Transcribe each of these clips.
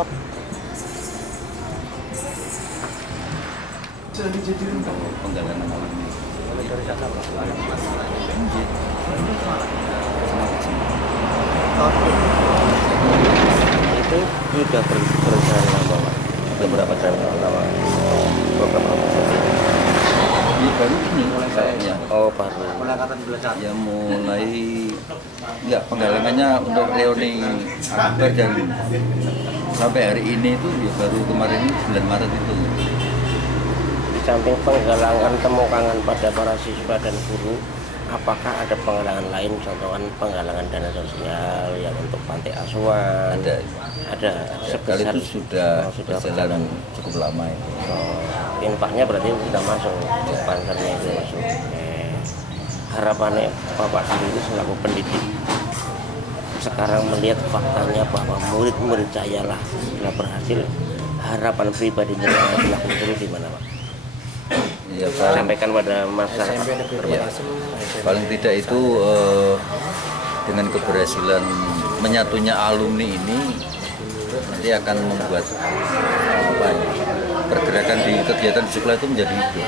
Pak? Penggalangan alumni. Dari siapa Pak? Itu sudah berjalan lama Pak? Sudah berapa tahun lama program apa? Ini baru ini kayaknya. Oh baru. Ya mulai ya penggalangannya untuk reuni akbar dan sampai hari ini itu ya baru kemarin bulan Maret itu. Di samping penggalangan temu kangen pada para siswa dan guru, apakah ada penggalangan lain, contohnya penggalangan dana sosial yang untuk panti asuhan? Ada. Sekali itu sudah berjalan cukup lama itu. Infaknya berarti sudah masuk, bansernya itu masuk. Harapannya Bapak sendiri selaku pendidik sekarang melihat faktanya bahwa murid-murid saya lah sudah berhasil, harapan pribadinya selaku guru di mana Pak? Ya, sampaikan pada masyarakat. Ya, paling tidak itu dengan keberhasilan menyatunya alumni ini nanti akan membuat pergerakan di kegiatan di sekolah itu menjadi hidup.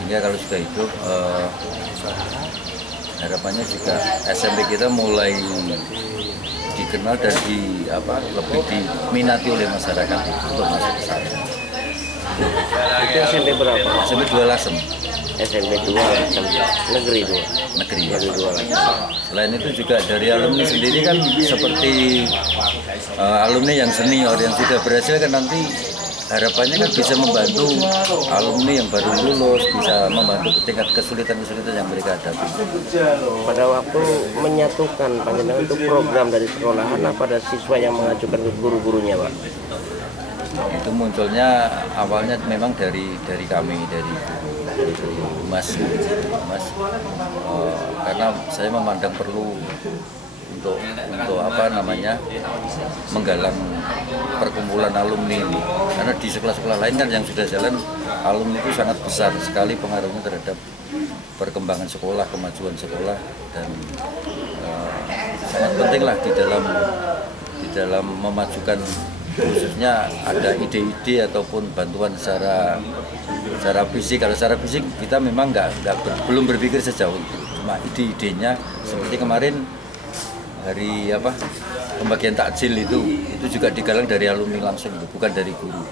Sehingga kalau sudah hidup, harapannya juga SMP kita mulai dikenal dan lebih diminati oleh masyarakat untuk masuk ke sana. Itu SMP berapa? SMP 2 Lasem. SMP 2 Lasem. Negeri 2. Negeri ya. Negeri 2 Lasem. Selain itu juga dari alumni sendiri kan seperti alumni yang senior yang sudah berhasil kan nanti harapannya kan bisa membantu alumni yang baru lulus, bisa membantu tingkat kesulitan-kesulitan yang mereka hadapi. Pada waktu menyatukan panjenengan itu program dari sekolahan apa ada siswa yang mengajukan ke guru-gurunya Pak? Itu munculnya awalnya memang dari kami, dari Mas, karena saya memandang perlu untuk menggalang perkumpulan alumni ini, karena di sekolah-sekolah lain kan yang sudah jalan alumni itu sangat besar sekali pengaruhnya terhadap perkembangan sekolah, kemajuan sekolah, dan sangat pentinglah di dalam memajukan, khususnya ada ide-ide ataupun bantuan secara fisik. Kalau secara fisik kita memang belum berpikir sejauh itu, cuma ide-idenya seperti kemarin hari pembagian takjil itu juga digalang dari alumni langsung, bukan dari guru.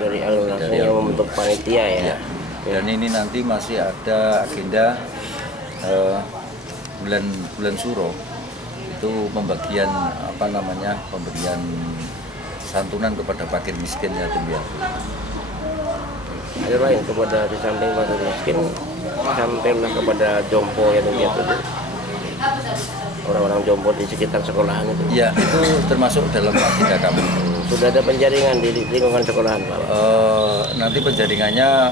Dari alumni langsung yang membentuk panitia ya. Dan ini nanti masih ada agenda bulan Suro itu pembagian pemberian santunan kepada fakir miskin yatim piatu. Ada lain kepada di samping fakir miskin, sampailah kepada jompo yatim piatu itu. Orang-orang jompo di sekitar sekolahan itu. Ya, itu termasuk dalam agenda kami. Sudah ada penjaringan di lingkungan sekolahan Pak? Nanti penjaringannya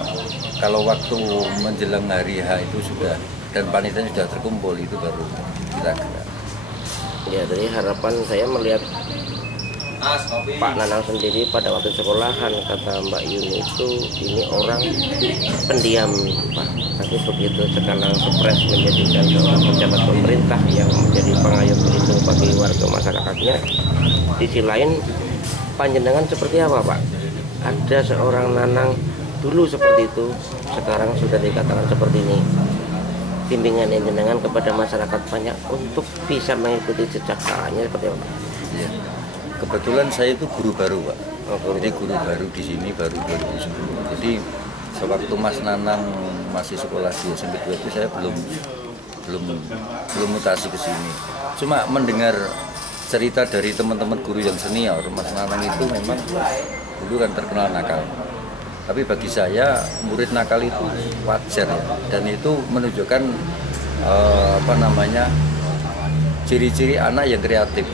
kalau waktu menjelang hari H itu sudah, dan panitia sudah terkumpul, itu baru kita gerak. Ya, jadi harapan saya melihat Pak Nanang sendiri pada waktu sekolahan, kata Mbak Yuni itu ini orang pendiam Pak, tapi begitu sekarang sukses menjadikan seorang pejabat pemerintah yang menjadi pengayom itu bagi warga masyarakatnya. Di sisi lain panjenengan seperti apa Pak? Ada seorang Nanang dulu seperti itu, sekarang sudah dikatakan seperti ini. Bimbingan jenengan kepada masyarakat banyak untuk bisa mengikuti jejak kakaknya seperti apa? Ya. Kebetulan saya itu guru baru Pak. Jadi guru baru di sini baru 2010. Jadi sewaktu Mas Nanang masih sekolah di SMP 2 itu saya belum mutasi ke sini. Cuma mendengar cerita dari teman-teman guru yang senior, Mas Nanang itu memang dulu kan terkenal nakal. Tapi bagi saya murid nakal itu wajar ya, dan itu menunjukkan ciri-ciri anak yang kreatif.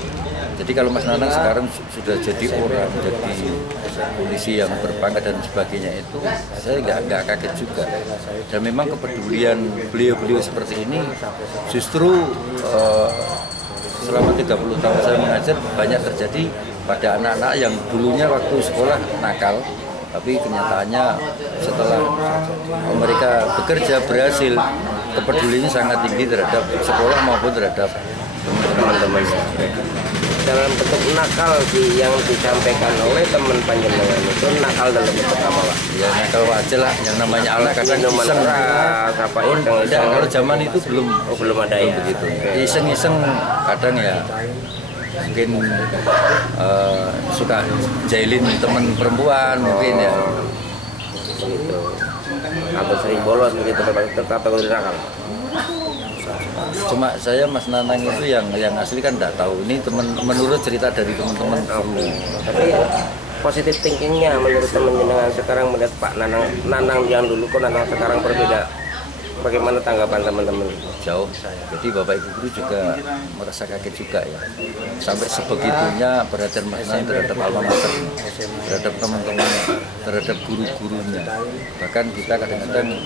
Jadi kalau Mas Nanang sekarang sudah jadi orang, jadi polisi yang berpangkat dan sebagainya, itu saya nggak kaget juga. Dan memang kepedulian beliau-beliau seperti ini justru selama 30 tahun saya mengajar banyak terjadi pada anak-anak yang dulunya waktu sekolah nakal, tapi kenyataannya setelah mereka bekerja berhasil, kepeduliannya sangat tinggi terhadap sekolah maupun terhadap teman-temannya. dalam bentuk nakal yang disampaikan oleh teman panjenengan itu nakal dalam bentuk apa Pak? Ya nakal wajar lah, yang namanya anak kadang iseng. Apa iseng? Kalau zaman itu belum ada ya begitu. Iseng-iseng kadang ya mungkin suka jailin teman perempuan mungkin ya. Gitu. Atau sering bolos begitu tetap nakal. Cuma saya Mas Nanang itu yang asli kan enggak tahu. Ini menurut cerita dari teman-teman. Tapi positif thinkingnya menurut teman-teman sekarang melihat Pak Nanang yang dulu kok Nanang sekarang berbeda. Bagaimana tanggapan teman-teman? Jauh. Jadi Bapak Ibu guru juga merasa kaget juga ya. Sampai sebegitunya perhatian Mas Nanang terhadap alma mater, terhadap teman-teman, terhadap guru-gurunya. Bahkan kita kadang-kadang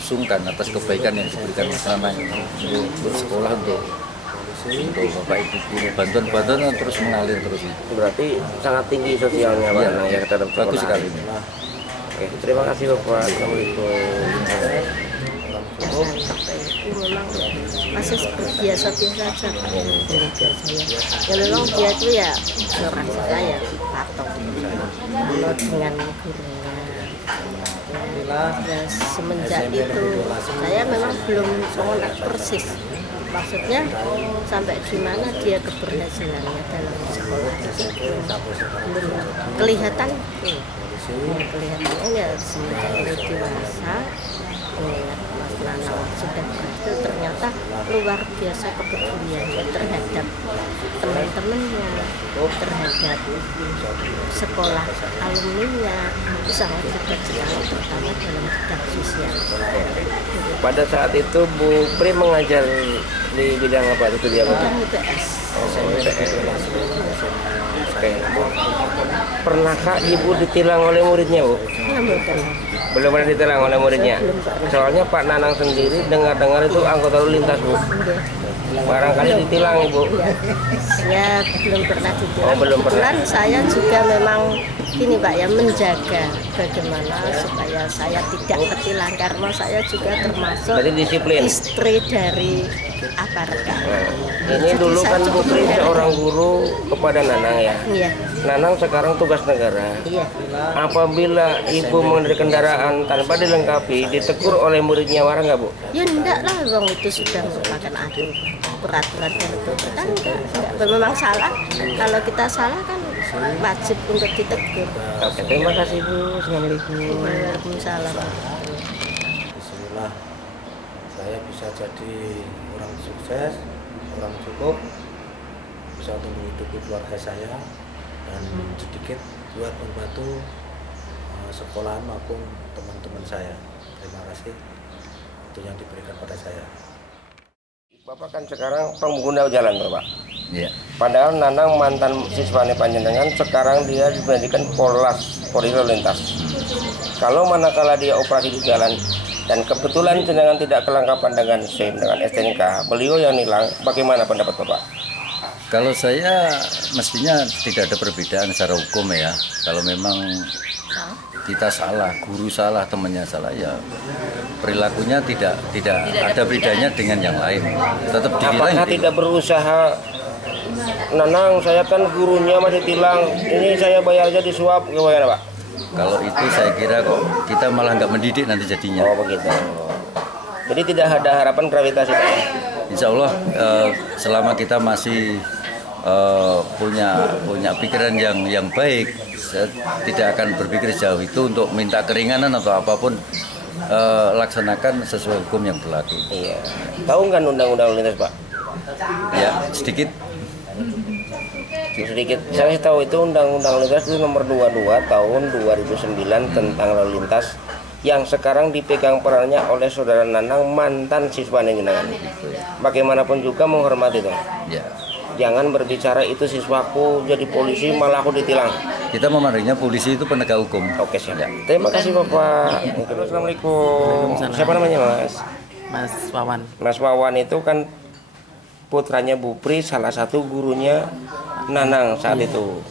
sungkan atas kebaikan yang diberikan Mas Nanang untuk sekolah, untuk Bapak Ibu guru, bantuan-bantuan terus mengalir terus. Berarti sangat tinggi sosialnya Pak Nanang ya terhadap sekolah. Bagus sekali. Oke, terima kasih Bapak. Assalamualaikum. Memang masih biasa-biasa saja ya, memang dia itu ya orang saya patok dengan gurunya ya, semenjak itu saya memang belum mengenal persis maksudnya sampai gimana dia keberhasilannya dalam sekolah itu belum kelihatan kelihatannya ya semenjak itu dewasa Mas Nanang sudah berhasil, ternyata luar biasa kepeduliannya terhadap teman-temannya, terhadap sekolah alumninya, itu sangat hebat sekali, terutama dalam bidang sosial. Pada saat itu Bu Pri mengajar di bidang apa itu dia Pak? Bidang IPS. Oke. Pernahkah Ibu ditilang oleh muridnya Bu? Ya, Belum pernah ditilang oleh muridnya. Soalnya Pak Nanang sendiri dengar-dengar itu anggota lalu lintas Bu. Barangkali ditilang Ibu. Ya belum pernah ditilang. Oh, belum pernah. Kebetulan saya juga memang ini Pak ya menjaga bagaimana supaya saya tidak ketilang karena saya juga termasuk istri dari aparat. Ini dulu kan Bu Pri seorang guru kepada Nanang ya. Iya. Nanang sekarang tugas negara. Iya. Apabila Ibu mengendarai kendaraan tanpa dilengkapi, ditegur oleh muridnya marah nggak Bu? Ya enggak lah, bang itu sudah merupakan peraturan tertentu. Kita enggak, memang salah. Kalau kita salah kan wajib untuk ditegur. Oke, terima kasih Bu. Assalamualaikum. Waalaikumsalam. Bismillah, saya bisa jadi orang sukses, orang cukup, bisa untuk menghidupi keluarga saya dan sedikit buat membantu sekolahan maupun teman-teman saya. Terima kasih untuk yang diberikan pada saya. Bapak kan sekarang pengguna jalan Bapak. Iya. Padahal Nanang mantan siswanya panjenengan, sekarang dia diberikan Polri Lalu Lintas. Kalau manakala dia operasi di jalan dan kebetulan jenengan tidak kelengkapan dengan SIM, dengan STNK, beliau yang nilang, bagaimana pendapat Bapak? Kalau saya mestinya tidak ada perbedaan secara hukum ya. Kalau memang kita salah, guru salah, temannya salah ya perilakunya tidak ada bedanya dengan yang lain. Tetap ditilang. Apakah tidak berusaha Nanang, saya kan gurunya masih tilang, ini saya bayar aja disuap, gimana Pak? Kalau itu saya kira kok kita malah nggak mendidik nanti jadinya. Oh begitu. Jadi tidak ada harapan gravitasi Pak? Insya Allah selama kita masih punya pikiran yang baik, saya tidak akan berpikir jauh itu untuk minta keringanan atau apapun. Laksanakan sesuai hukum yang berlaku. Iya. Tahu nggak undang-undang lalu lintas Pak? Ya sedikit. Saya tahu itu undang-undang lalu lintas itu nomor 22 tahun 2009 tentang lalu lintas yang sekarang dipegang perannya oleh saudara Nanang, mantan siswa jenengan. Bagaimanapun juga menghormati dong. Ya. Jangan berbicara itu siswaku jadi polisi malah aku ditilang. Kita memandangnya polisi itu penegak hukum. Oke siap. Ya. Terima kasih Bapak. Assalamualaikum. Siapa namanya Mas? Mas Wawan. Mas Wawan itu kan putranya Bu Pri, salah satu gurunya Nanang saat itu.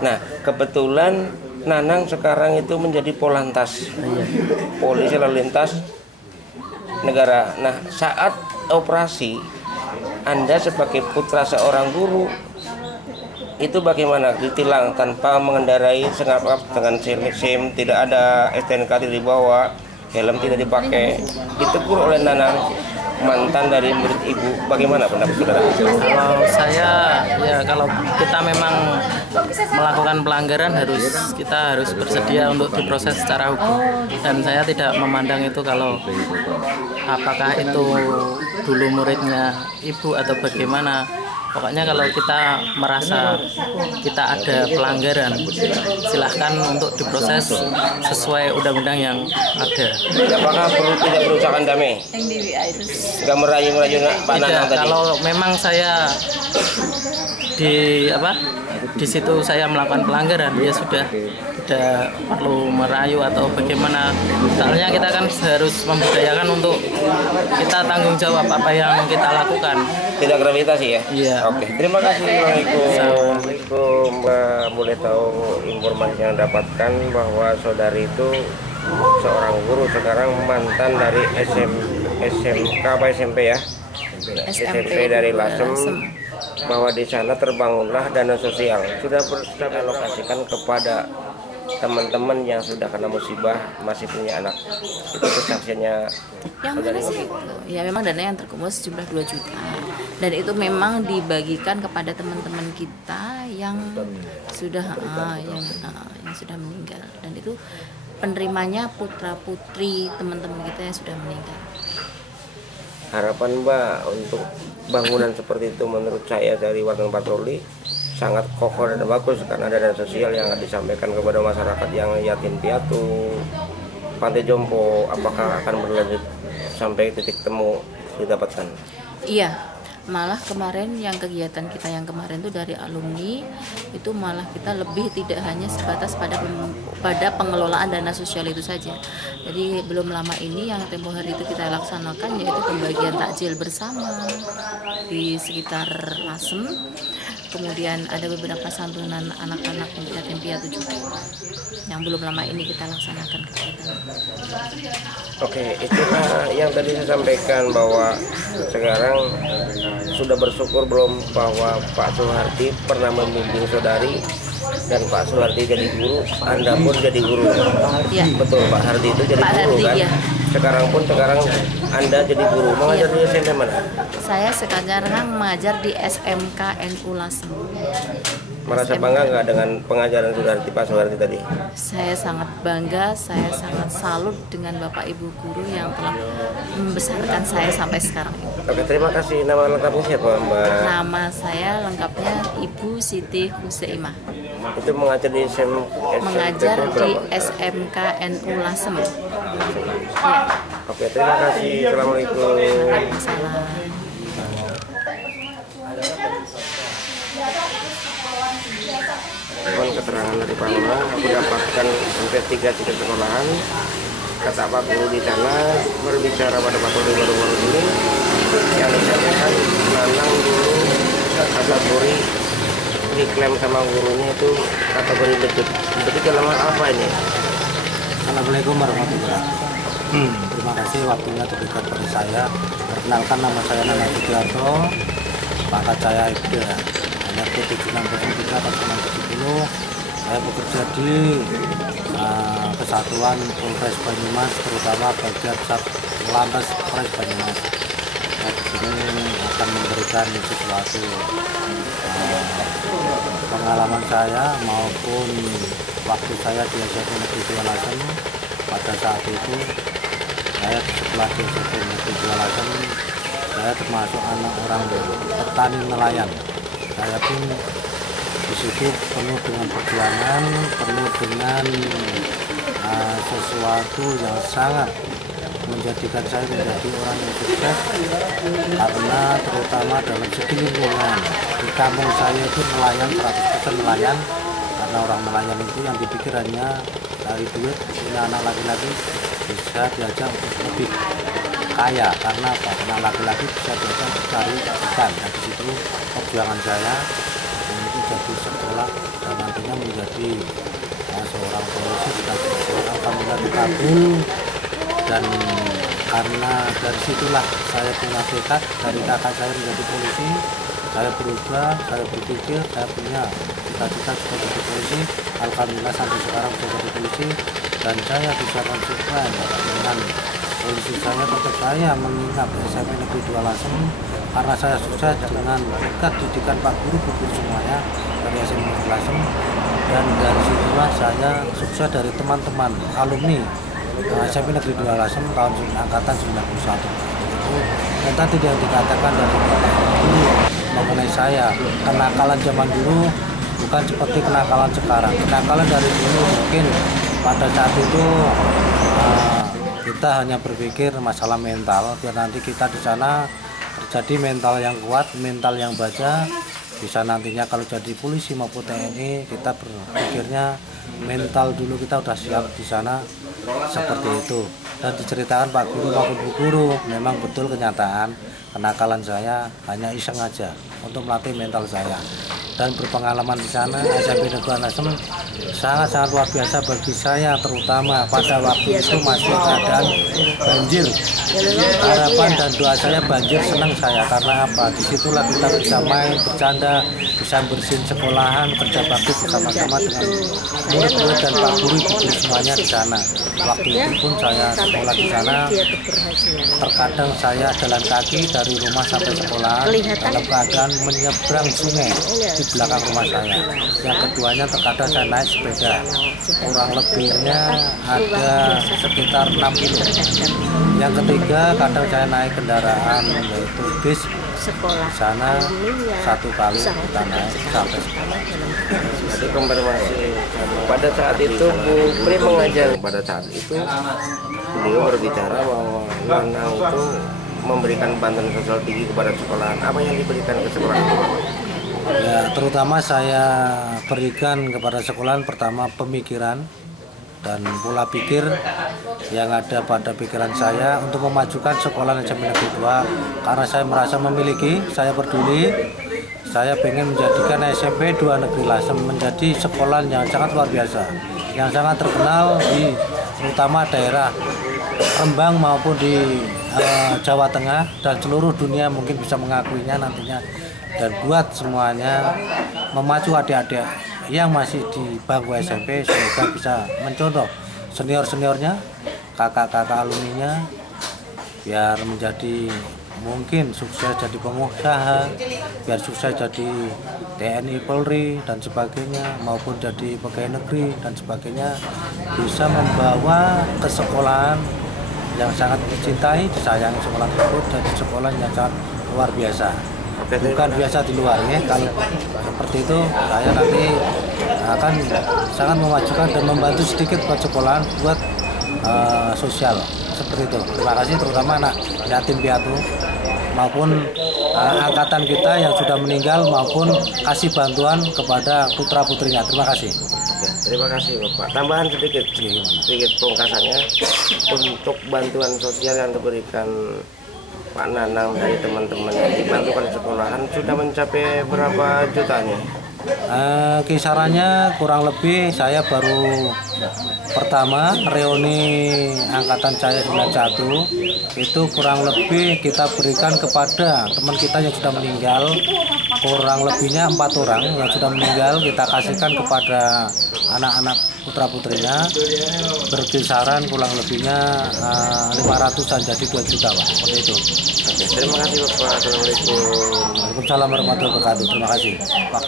Nah kebetulan Nanang sekarang itu menjadi Polantas, polisi lalu lintas negara. Nah saat operasi Anda sebagai putra seorang guru Itu bagaimana ditilang tanpa mengendarai sengaja dengan SIM, tidak ada STNK tidak dibawa, helm tidak dipakai, ditegur oleh Nanang, mantan dari murid ibu. Bagaimana pendapat saudara? Kalau saya ya, kalau kita memang melakukan pelanggaran kita harus bersedia untuk diproses secara hukum, dan saya tidak memandang itu kalau apakah itu dulu muridnya ibu atau bagaimana. Pokoknya kalau kita merasa kita ada pelanggaran, silahkan untuk diproses sesuai undang-undang yang ada. Apakah tidak berusaha damai? Nggak merayu-merayu Pak Nanang tadi? Kalau memang saya di situ saya melakukan pelanggaran, ya sudah, tidak perlu merayu atau bagaimana. Soalnya kita kan harus membudayakan untuk kita tanggung jawab apa yang kita lakukan. Tidak gravitasi ya? Iya. Oke, terima kasih. Assalamualaikum. Mbak, boleh tahu informasi yang dapatkan bahwa saudari itu seorang guru, sekarang mantan dari SMK apa SMP ya? SMP dari Lasem, bahwa di sana terbangunlah dana sosial. Sudah alokasikan kepada teman-teman yang sudah kena musibah masih punya anak. Itu kesaksiannya yang mana sih? Ya memang dana yang terkumpul sejumlah 2 juta, dan itu memang dibagikan kepada teman-teman kita yang sudah yang sudah meninggal, dan itu penerimanya putra-putri teman-teman kita yang sudah meninggal. Harapan Mbak untuk bangunan seperti itu menurut saya dari Warga Patroli sangat kokoh dan bagus, karena ada dana sosial yang disampaikan kepada masyarakat yang yatim piatu, panti jompo. Apakah akan berlanjut sampai titik temu didapatkan? Iya, malah kemarin yang kegiatan kita yang kemarin itu dari alumni itu malah kita lebih tidak hanya sebatas pada pengelolaan dana sosial itu saja. Jadi belum lama ini yang tempoh hari itu kita laksanakan yaitu pembagian takjil bersama di sekitar Lasem. Kemudian ada beberapa santunan anak-anak yatim piatu juga yang belum lama ini kita laksanakan kegiatan. Oke, itulah yang tadi saya sampaikan, bahwa sekarang sudah bersyukur belum bahwa Pak Soehardi pernah membimbing saudari, dan Pak Soehardi jadi guru, Anda pun jadi guru. Ya. Betul, Pak Hardi itu jadi Pak guru Hardi, kan? ya. Sekarang Anda jadi guru. Mengajar di SMP mana? Saya sekarang mengajar di SMK NU Lasem. Merasa bangga nggak dengan pengajaran Soehardi, Pak Soehardi tadi? Saya sangat bangga, saya sangat salut dengan Bapak Ibu guru yang telah membesarkan saya sampai sekarang ini. Oke, terima kasih. Nama lengkapnya siapa, Mbak? Nama saya lengkapnya Ibu Siti Huseimah. Itu mengajar di Mengajar di SMK NU Lasem. Ya. Oke, terima kasih. Assalamualaikum. Waalaikumsalam. Mohon keterangan dari Pak Nanang, aku dapatkan investigasi ke sekolahan. Kata Pak Guru di sana berbicara pada patroli baru-baru ini yang disampaikan Nanang dulu kategori diklaim sama gurunya itu kategori bedut. Jadi dalam hal apa ini? Assalamualaikum warahmatullahi wabarakatuh. Terima kasih waktunya diberikan pada saya. Perkenalkan, nama saya Nanang Sugiarto, pangkat saya Ibda, NRT 7603/70. Saya bekerja di Kesatuan Polres Banyumas, terutama bagian Lantas Polres Banyumas. Saya di sini akan memberikan sesuatu pengalaman saya maupun waktu saya di SMP Negeri 2 Lasem. Pada saat itu saya setelah di SMP Negeri 2 Lasem, saya termasuk anak orang petani nelayan. Saya pun di situ penuh dengan perjuangan, penuh dengan sesuatu yang sangat menjadikan saya menjadi orang yang sukses, karena terutama dalam segi lingkungan. Di kampung saya itu nelayan, 100% nelayan, karena orang nelayan itu yang dipikir hanya dari duit, punya anak laki-laki bisa diajak untuk lebih kaya. Karena apa? Karena laki-laki bisa diajak mencari ikan. Dan di situ perjuangan saya untuk jadi sekolah dan nantinya menjadi seorang polisi dan seorang pamina dikabul. Dan Karena dari situlah saya punya tekad, dari kakak saya menjadi polisi, saya berubah, saya berpikir, saya punya cita-cita juga jadi polisi. Alhamdulillah sampai sekarang bisa jadi polisi, dan saya bisa konsisten dengan polisi saya. Tetap saya mengingat SMP Negeri 2 Lasem, karena saya sukses dengan berkat didikan Pak Guru semuanya dari SMP Negeri Lasem, dan dari situlah saya sukses dari teman-teman alumni SMP Negeri 2 Lasem tahun angkatan 91. Itu yang tadi yang dikatakan dari Bapak Guru mengenai saya, kenakalan zaman dulu bukan seperti kenakalan sekarang. Kenakalan dari dulu mungkin pada saat itu kita hanya berpikir masalah mental, biar nanti kita di sana terjadi mental yang kuat, mental yang baja, bisa nantinya kalau jadi polisi maupun TNI kita berpikirnya mental dulu kita udah siap di sana seperti itu. Dan diceritakan Pak Guru maupun Bu Guru, memang betul kenyataan kenakalan saya hanya iseng aja untuk melatih mental saya. Dan berpengalaman di sana SMP Negeri Lasem sangat-sangat luar biasa bagi saya, terutama pada waktu itu masih keadaan banjir. Harapan dan doa saya banjir, senang saya karena apa? Disitulah kita bisa main, bercanda, bisa bersihin sekolahan, kerja bakti bersama-sama dengan murid-murid dan Pak Guru semuanya di sana. Waktu itu pun saya sekolah di sana, terkadang saya jalan kaki dari rumah sampai sekolah dalam keadaan menyeberang sungai di belakang rumah saya. Yang keduanya terkadang saya naik sepeda, kurang lebihnya ada sekitar 6 kilo. Yang ketiga kadang saya naik kendaraan yaitu bis sekolah sana 1 kali kita naik sampai sekolah. Jadi konfirmasi pada saat itu Bu Pri mengajar, pada saat itu beliau berbicara bahwa Nanang itu memberikan bantuan sosial tinggi kepada sekolahan. Apa yang diberikan ke sekolah itu? Ya, terutama saya berikan kepada sekolahan pertama pemikiran dan pola pikir yang ada pada pikiran saya untuk memajukan sekolah SMP Negeri 2, karena saya merasa memiliki, saya peduli, saya ingin menjadikan SMP 2 Negeri Lasem menjadi sekolah yang sangat luar biasa, yang sangat terkenal di terutama daerah Rembang maupun di Jawa Tengah dan seluruh dunia mungkin bisa mengakuinya nantinya. Dan buat semuanya memacu adik-adik yang masih di bangku SMP semoga bisa mencontoh senior-seniornya, kakak-kakak alumninya, biar menjadi mungkin sukses jadi pengusaha, biar sukses jadi TNI, Polri dan sebagainya, maupun jadi pegawai negeri dan sebagainya, bisa membawa ke sekolahan yang sangat dicintai, disayangi sekolah tersebut, dan sekolah yang sangat luar biasa. Bukan biasa di luar ya. Kalau seperti itu saya nanti akan sangat memajukan dan membantu sedikit buat sekolahan, buat sosial seperti itu. Terima kasih terutama anak yatim piatu maupun angkatan kita yang sudah meninggal, maupun kasih bantuan kepada putra putrinya. Terima kasih. Oke, terima kasih Bapak. Tambahan sedikit pungkasannya untuk bantuan sosial yang diberikan Pak Nanang dari teman-teman yang dibantukan sekolahan sudah mencapai berapa jutanya? Kisarannya kurang lebih saya baru pertama reuni angkatan saya 91 itu kurang lebih kita berikan kepada teman kita yang sudah meninggal, kurang lebihnya 4 orang yang sudah meninggal kita kasihkan kepada anak-anak putra putrinya, berkisaran kurang lebihnya 500-an jadi 2 juta Pak, seperti itu. Oke, terima kasih Bapak. Assalamualaikum. Waalaikumsalam warahmatullahi wabarakatuh. Terima kasih Pak.